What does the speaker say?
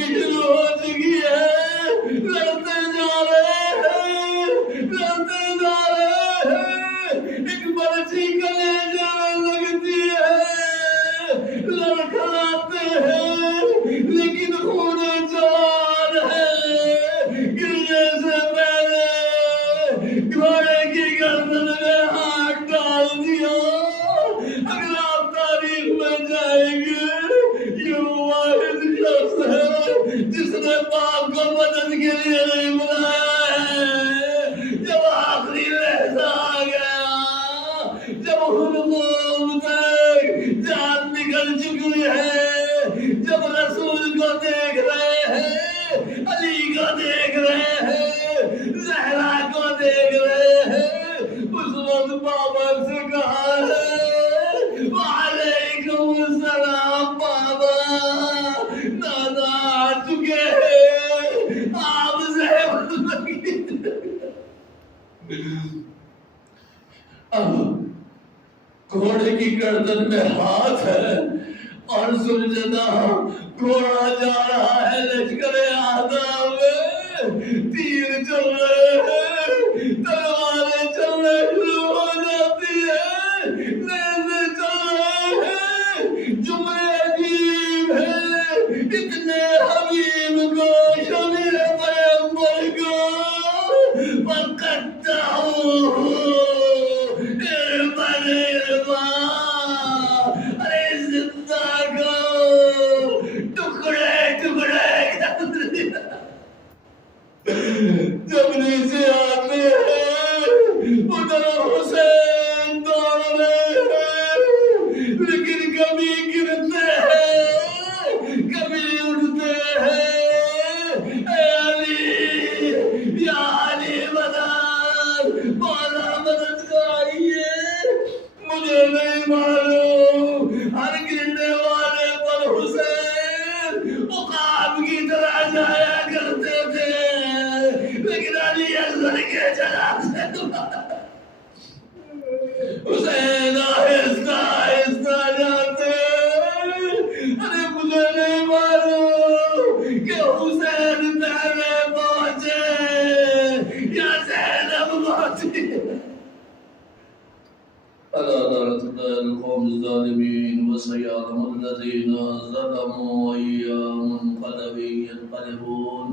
بھی شروع ہو چکی ہے، لڑتے جا رہے ہیں، لڑتے جا رہے ہیں، ایک برچی کلیجے میں لگتی ہے، لڑکھڑاتے ہیں لیکن خون جوان ہے، گرنے سے پہلے گھوڑے کی گردن میں ہاتھ ڈال دیا۔ اگر آپ تاریخ میں جائیں گے، یہ واحد شخص ہے جس نے باپ کو مدد کے لیے نہیں بلایا ہے۔ جب آخری لہجہ آ گیا، جب حلقوم سے جان نکل چکی ہے، جب رسول کو دیکھ رہے ہیں، علی کو دیکھ رہے ہیں، زہرا کو دیکھ رہے ہیں، اس وقت بابا سے کہا ہے وعلیکم السلام بابا، دادا آ چکے ہیں، آپ زہر لگی۔ اب گھوڑے کی گردن میں ہاتھ ہے اور سلجھنا گھوڑا جا رہا ہے لشکر اعظم میں، تیر چل رہے ہیں، تلواریں چلنا شروع ہو جاتی ہے، نیزے چل رہے ہیں۔ جملے عجیب ہیں، اتنے حبیب کو شمیر پیغمبر کو فقدتہو اربن اربا، ارے زندہ کو ٹکڑے ٹکڑے کر دیا۔ جب نیچے آتے ہیں ادھر حسین دوڑ رہے ہیں، لیکن کبھی گرتے ہیں کبھی اٹھتے ہیں۔ اے علی، یا علی مدد، مولا مدد کو آئیے، مجھے نہیں معلوم ہر گرنے والے پر حسین عقاب کی طرح جایا کرتے تھے، لیکن علی اکبر کے جنازے حسین آہستہ آہستہ جاتے ہیں۔ ارے مجھے نہیں معلوم کہ حسین پہلے پہنچے یا زینب پہنچی۔ ألا نرتدى القوم الظالمين وسيعلم الذين ظلموا أي منقلب ينقلبون